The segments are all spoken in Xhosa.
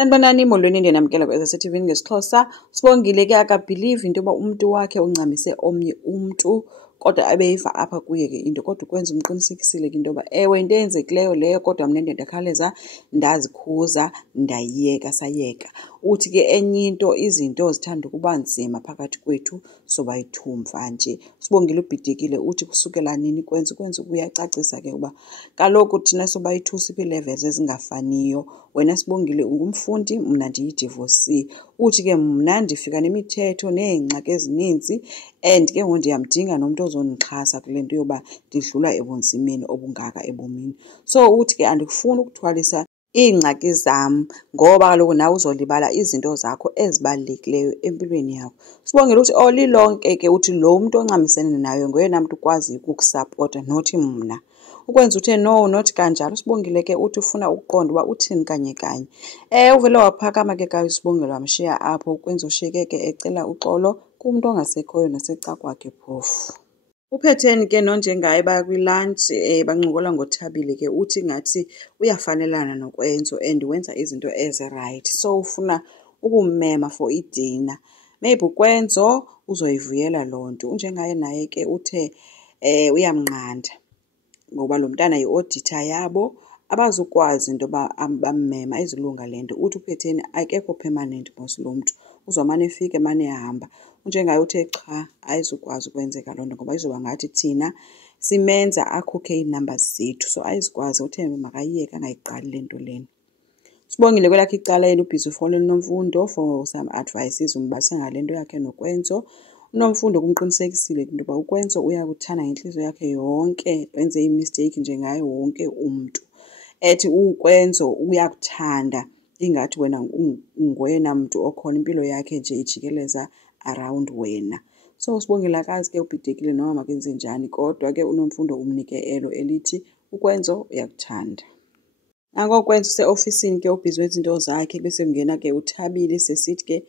Sanibonani molweni ndinamkela kweSATV ngesiXhosa. Sibongile ke akabhilive into yoba umntu wakhe uncamise omnye umntu kodwa abeyiva apha kuye ke into kodwa ukwenza umqinisekisile ke into yoba ewe into eyenzekileyo leyo kodwa mna ndiye ndakhawuleza ndazikhuza ndayiyeka sayeka. Uthi ke enye into izinto zithanda ukuba nzima phakathi kwethu sobayi-2 mvanje. Sibongile ubhidekile uthi kusukela nini ukwenza uyacacisa ke uba kaloku thina sobayi-2 siphi-levels ezingafaniyo. Wena Sibongile ungumfundi mna ndiyi-divorcee. Uthi ke mna ndifika nemithetho neengxaki ezininzi and ke ngoku ndiyamdinga nomntu ozondixhasa kule nto yoba ndidlula ebunzimeni obungaka ebomini. So uthi ke andifuni ukuthwalisa iingxaki zam ngoba kaloku nawe uzolibala izinto zakho ezibalulekileyo empilweni yakho. Sibongile uthi lilonke ke uthi lo mntu oncamisene nayo ngoyena mntu ukwaziyo ukukusapota nothi mna. Ukwenza uthe no not kanjalo. Sibongile ke uthi ufuna ukuqonda uba uthini kanye kanye. Uvele waphakama ke ka Sibongile wamshiya apho. Ukwenza ushiyeke ke ecela uxolo kumntu ongasekhoyo nasecakwakhe phofu. UPhetheni ke nonjengaye baya kwi-lunch bancokola ngoThabile ke uthi ngathi uyafanelana noKwenzo and wenza izinto ezi-right. So ufuna ukummema for idina. Maybe uKwenzo uzoyivuyela loo nto. Unjengaye naye ke uthe uyamnqanda ngoba lo mntana yi-auditor yabo abazukwazi into yoba bammema ezilunga le nto. Uthi uPhetheni akekho permanent mos lo mntu uzomane efike emane ehamba. Unjengaye uthe cha ayizukwazi ukwenzeka loo nto ngoba izoba ngathi thina simenza akhokhe ii-numbers zethu. So ayizukwazi uthe makayiyeke angayiqali le nto lena. Sibongile kwelakhe icala yena ubhizi ufonela uNomfundo for some advices umbase ngale nto yakhe noKwenzo. uNomfundo kumqinisekisile into yoba uKwenzo uyakuthanda ngenhliziyo yakhe yonke wenze imisteyikhi njengaye wonke umntu. Ethi uKwenzo uyakuthanda ingathi wena ungoyena mntu okhona impilo yakhe nje ijikeleza around wena. So Sibongile akazi ke ubhidekile noma makenze njani kodwa ke uNomfundo umnike elo elithi uKwenzo uyakuthanda. Nango uKwenzo useofisini ke ubhizi wezinto zakhe bese kungena ke uThabile sesithi ke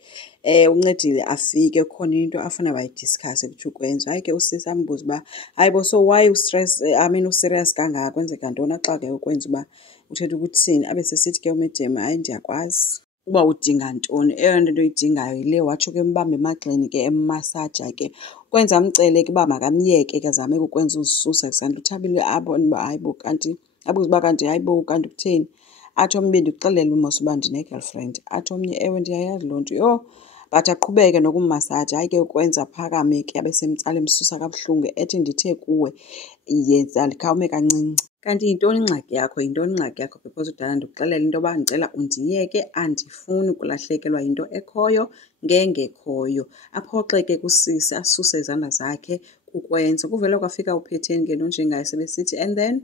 uncedile afike khona into afuna bayidiscuss kuthi uKwenzo. Hayi ke usisi ambuza uba hayibo so why userious kangaka kwenzeka ntoni xa ke uKwenzo uba uthetha ukuthini abe sesithi ke uMedem hayi ndiyakwazi uba udinga ntoni. Eyona nto uyidingayo yile watsho ke embambe emagxeni ke emmasaja ke. Ukwenza amcele ke uba makamyeke ke azame ukwenza uzisusa kusanda. uThabile abona uba hayibo kanti abuze uba kanti hayibo kanti kutheni. Athi omnye bendikuxelela mos uba ndine-girlfriend. Athi omnye ewe ndiyayazi loo nto yho but aqhubeke nokummasaja. Hayi ke ukwenza aphakame ke abe semtsala emsusa kabuhlungu ethi ndithe kuwe yenza likhawume kancinci. Kanti yintoni ingxaki yakho because udala ndikuxelela into yoba ndicela undiyeke andifuni ukulahlekelwa yinto ekhoyo ngengekhoyo. Aphoxeke kusisi asuse izandla zakhe kuKwenzo. Kuvele kwafika uPhetheni ke nonjengaye sebesithi and then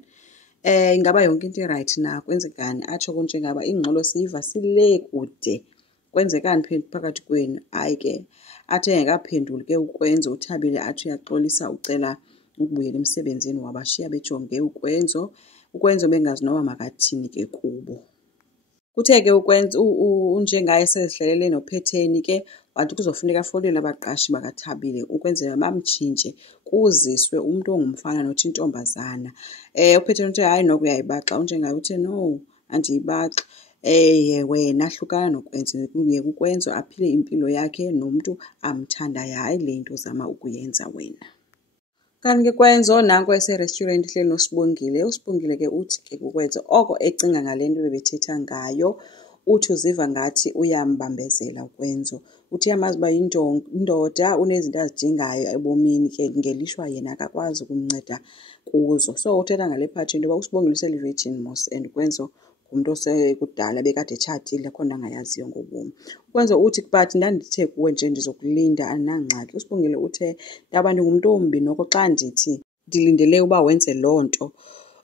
ingaba yonke into irayithi na kwenzekani. Atsho kunjengaba ingxolo siyiva sile kude kwenzekani phakathi kwenu. Hayi ke athi engekaphenduli ke uKwenzo uThabile athi uyaxolisa ucela ukubuyela emsebenzini wabashiya bejonge uKwenzo. uKwenzo bengazi noba makathini ke kubo. Kuthe ke uKwenzo unjengaye sezihlelele noPhetheni ke wathi kuzofuneka afolele abaqashi bakaThabile ukwenzela bamtshintshe kuziswe umntu ongumfana nothi intombazana. uPhetheni uthe hayi noko uyayibaxa. Unjengaye uthe no andiyibaxi. Wena hlukana noKwenzo yeka uKwenzo aphile impilo yakhe nomntu amthandayo hayi le nto uzama ukuyenza wena. Kanti ke Kwenzo nanko eserestaurant ihleli noSibongile. uSibongile ke uthi ke kuKwenzo oko ecinga ngale nto bebethetha ngayo uthi uziva ngathi uyambambezela uKwenzo. Uthi yamazi uba indoda unezinto azidingayo ebomini ke ngelishwa yena akakwazi ukumnceda kuzo. So uthetha ngale phathi into yoba uSibongile useli-virgin mos and uKwenzo ngumntu osekudala bekade etshatile khona angayaziyo ngobomi. uKwenzo uthi but ndandithe kuwe nje ndizokulinda andinangxaki. uSibongile uthe ndaba ndingumntu ombi noko xa ndithi ndilindele uba wenze loo nto.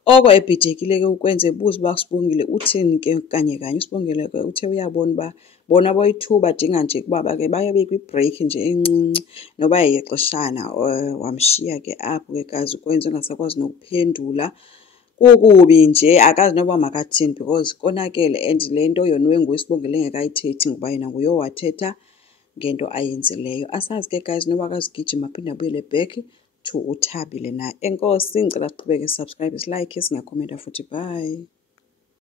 Oko ebhidekile ke uKwenzo ebuza uba uSibongile uthini ke kanye kanye. uSibongile ke uthe uyabona uba bona boyi-2 badinga nje ukuba bake baye bekwi-break nje encinci noba yeyexeshana. Wamshiya ke apho ke kazi uKwenzo engasakwazi nokuphendula. Kukubi nje akazi noba makathini because konakele and le nto yonwe nguSibongile engekayithethi ngoba yena nguye owathetha ngento ayenzileyo. Asazi ke guys noba akazigijima aphinde abuyele back to uThabile na. Enkosi ngicela siqhubeke subscribe, like, singakhomenta futhi bye.